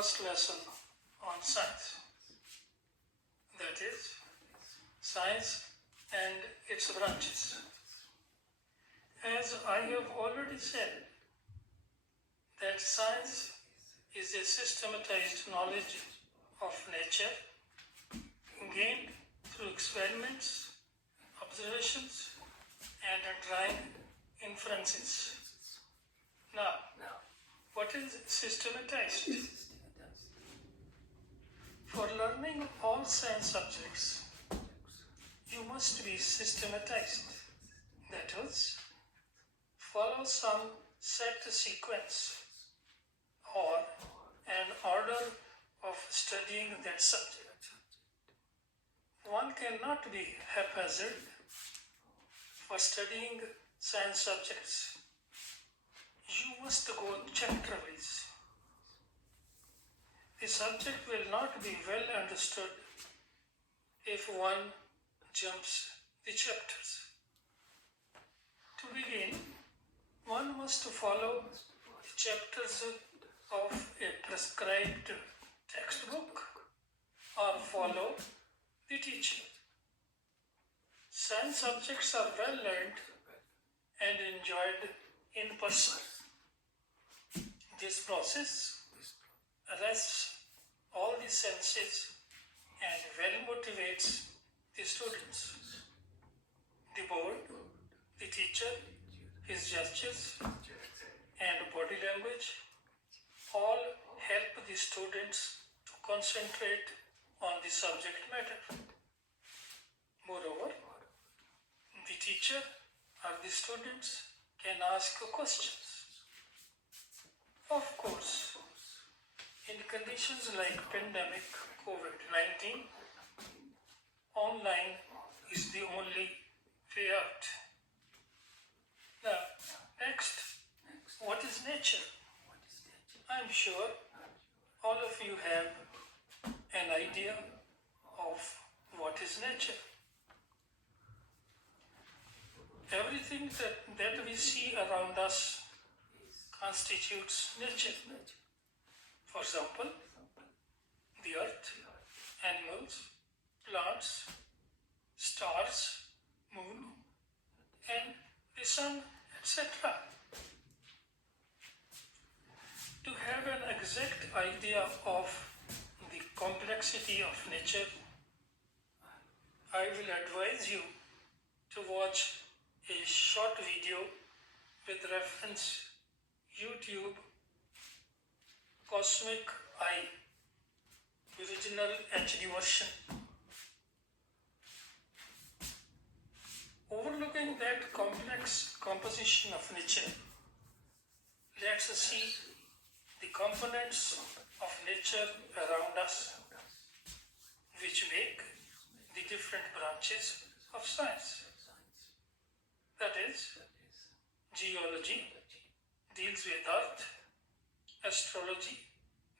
first lesson on science. That is, science and its branches. As I have already said, that science is a systematized knowledge of nature gained through experiments, observations, and drawing inferences. Now, what is systematized? For learning all science subjects, you must be systematized. That is, follow some set sequence or an order of studying that subject. One cannot be haphazard for studying science subjects. You must go chapter-wise. The subject will not be well understood if one jumps the chapters. To begin, one must follow the chapters of a prescribed textbook or follow the teacher. Science subjects are well learned and enjoyed in person. This process arrests all the senses and well motivates the students. The board, the teacher, his gestures, and body language all help the students to concentrate on the subject matter. Moreover, the teacher or the students can ask questions. Of course, in conditions like pandemic COVID-19, online is the only way out. Now, next, what is nature? I'm sure all of you have an idea of what is nature. Everything that we see around us constitutes nature. For example, the earth, animals, plants, stars, moon, and the sun, etc. To have an exact idea of the complexity of nature, I will advise you to watch a short video with reference YouTube Cosmic Eye, original HD version. Overlooking that complex composition of nature, let's see the components of nature around us, which make the different branches of science. That is, geology deals with earth, astrology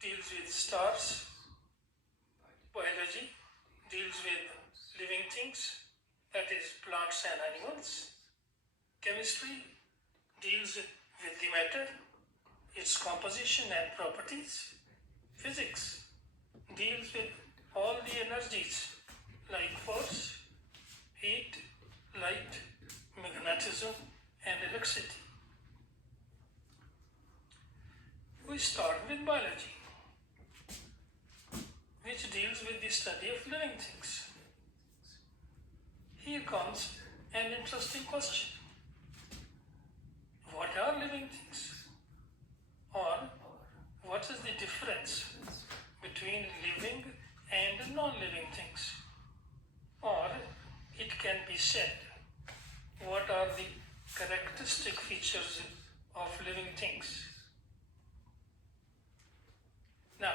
deals with stars, biology deals with living things, that is, plants and animals, chemistry deals with the matter, its composition and properties, physics deals with all the energies like force, heat, light, magnetism, and electricity. We start with biology, which deals with the study of living things. Here comes an interesting question. What are living things? Or what is the difference between living and non-living things? Or it can be said, what are the characteristic features of living things? Now,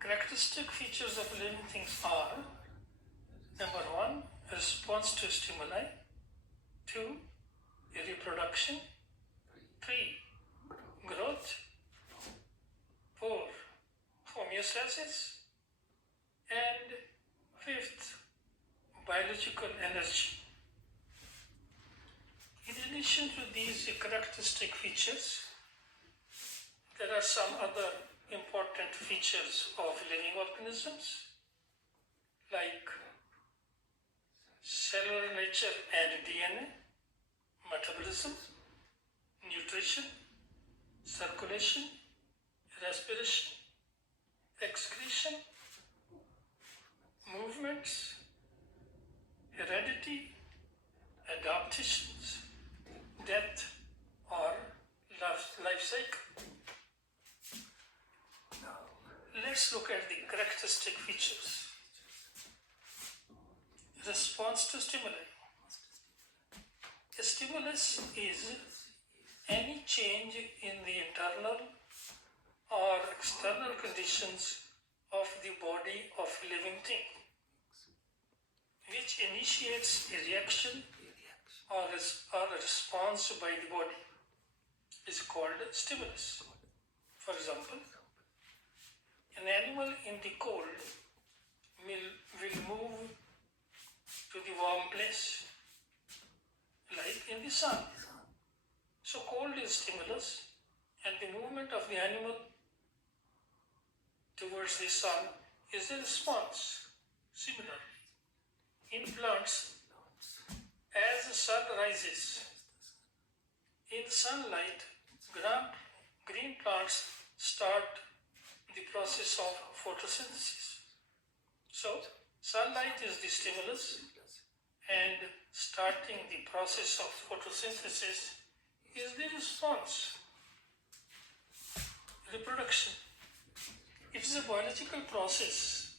characteristic features of living things are: number 1, response to stimuli; 2, reproduction; 3, growth; 4, homeostasis; and 5th, biological energy. In addition to these characteristic features, there are some other important features of living organisms like cellular nature and DNA, metabolism, nutrition, circulation, respiration, excretion, movements, heredity, adaptations, death, or life cycle. Let's look at the characteristic features. Response to stimuli. A stimulus is any change in the internal or external conditions of the body of a living thing, which initiates a reaction or a response by the body, is called stimulus. For example, an animal in the cold will move to the warm place, like in the sun. So cold is stimulus, and the movement of the animal towards the sun is the response. Similarly, in plants, as the sun rises, in sunlight, green plants start the process of photosynthesis. So, sunlight is the stimulus, and starting the process of photosynthesis is the response. Reproduction. It is a biological process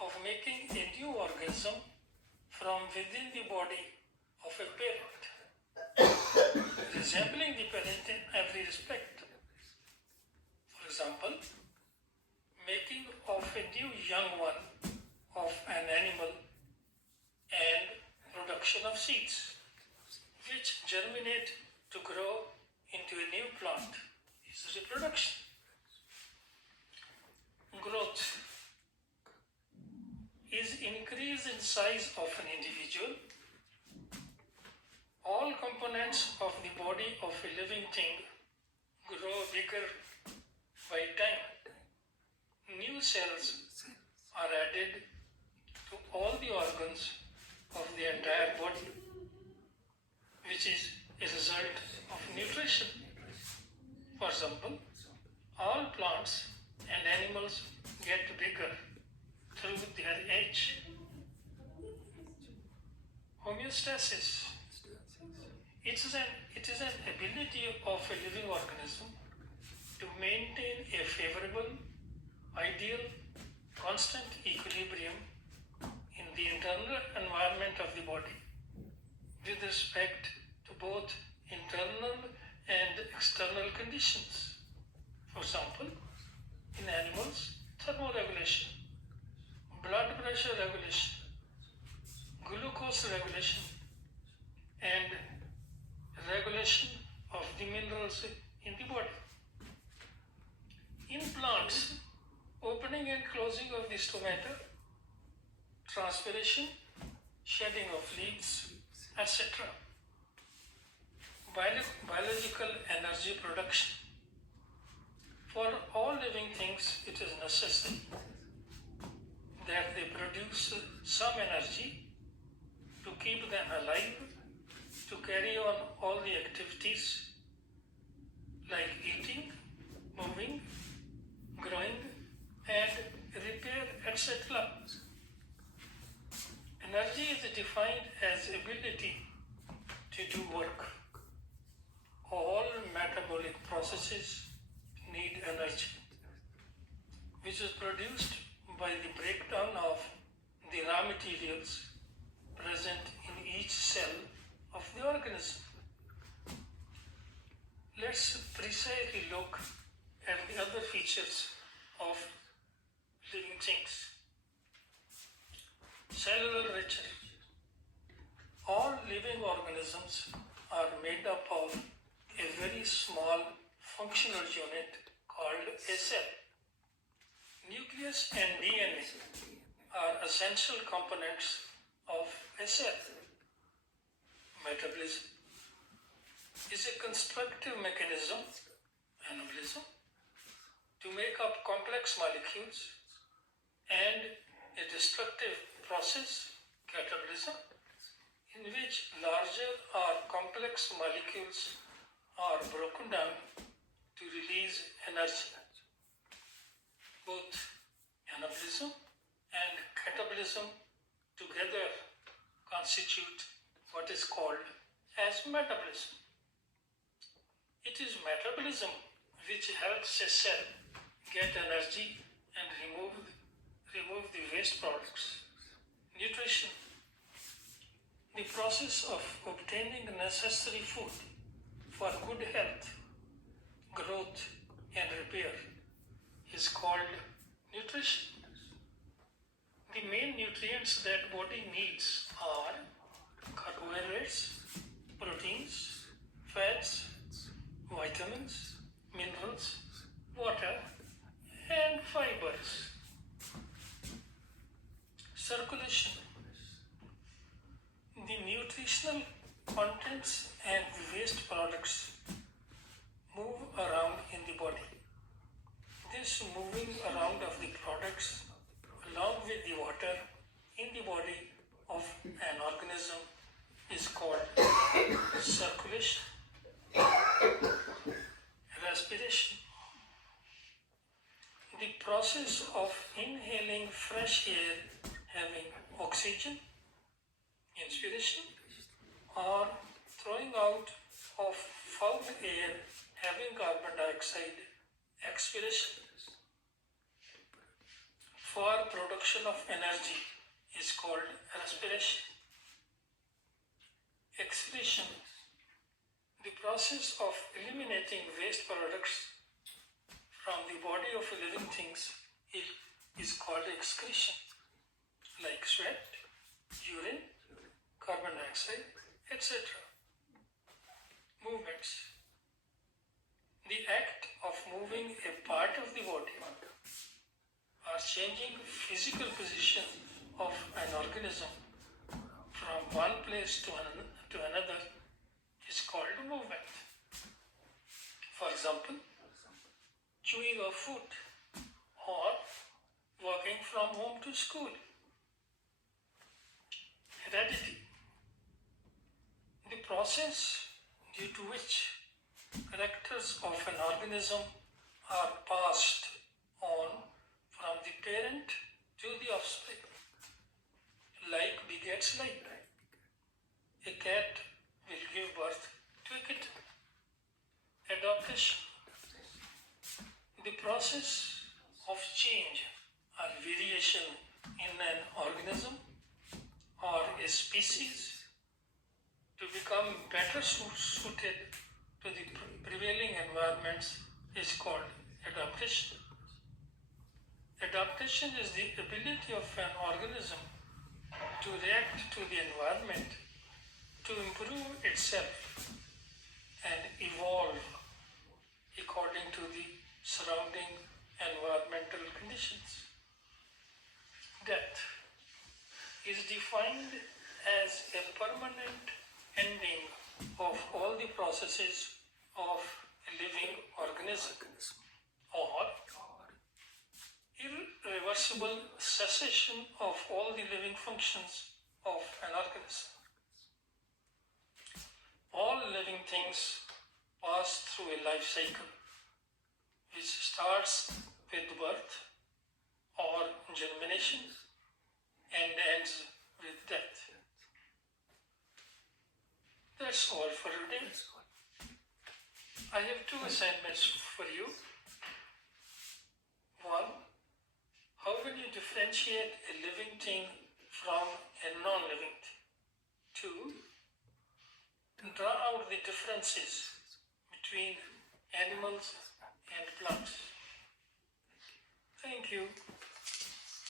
of making a new organism from within the body of a parent, resembling the parent in every respect. For example, making of a new young one of an animal and production of seeds, which germinate to grow into a new plant, is reproduction. Growth is increase in size of an individual. All components of the body of a living thing grow bigger by time. New cells are added to all the organs of the entire body, which is a result of nutrition. For example, all plants and animals get bigger through their age. Homeostasis. It is an ability of a living organism to maintain a favorable, ideal, constant equilibrium in the internal environment of the body with respect to both internal and external conditions. For example, in animals, thermoregulation, blood pressure regulation, glucose regulation, and regulation of the minerals in the body. In plants, opening and closing of the stomata, transpiration, shedding of leaves, etc. Biological energy production. For all living things, it is necessary that they produce some energy to keep them alive, to carry on all the activities like eating, moving, growing, and repair, etc. Energy is defined as ability to do work. All metabolic processes need energy, which is produced by the breakdown of the raw materials present in each cell of the organism. Let's precisely look at the other features of living things. Cellular nature. All living organisms are made up of a very small functional unit called a cell. Nucleus and DNA are essential components of a cell. Metabolism is a constructive mechanism, anabolism, to make up complex molecules, and a destructive process, catabolism, in which larger or complex molecules are broken down to release energy. Both anabolism and catabolism together constitute what is called as metabolism. It is metabolism which helps a cell get energy and remove the waste products. Nutrition. The process of obtaining necessary food for good health, growth and repair is called nutrition. The main nutrients that body needs are carbohydrates, proteins, fats, vitamins, minerals, water and fibers. Circulation. The nutritional contents and the waste products move around in the body. This moving around of the products along with the water in the body of an organism is called circulation. Respiration. The process of inhaling fresh air having oxygen, inspiration, or throwing out of foul air having carbon dioxide, expiration. For production of energy is called respiration. Excretion. The process of eliminating waste products from the body of living things is called excretion, like sweat, urine, carbon dioxide, etc. Movements. The act of moving a part of the body or changing physical position of an organism from one place to another is called movement. For example, chewing of food or walking from home to school. Heredity. The process due to which characters of an organism are passed on from the parent to the offspring. Like begets like. A cat will give birth to a kitten. Adaptation. The process of change or variation in an organism or a species to become better suited to the prevailing environments is called adaptation. Adaptation is the ability of an organism to react to the environment, to improve itself and evolve according to the surrounding environmental conditions. Death is defined as a permanent ending of all the processes of a living organism or irreversible cessation of all the living functions of an organism. All living things pass through a life cycle which starts with birth or germination and ends with death. That's all for today. I have two assignments for you. One, how will you differentiate a living thing from a non-living thing? Two, draw out the differences between animals and plants. Thank you.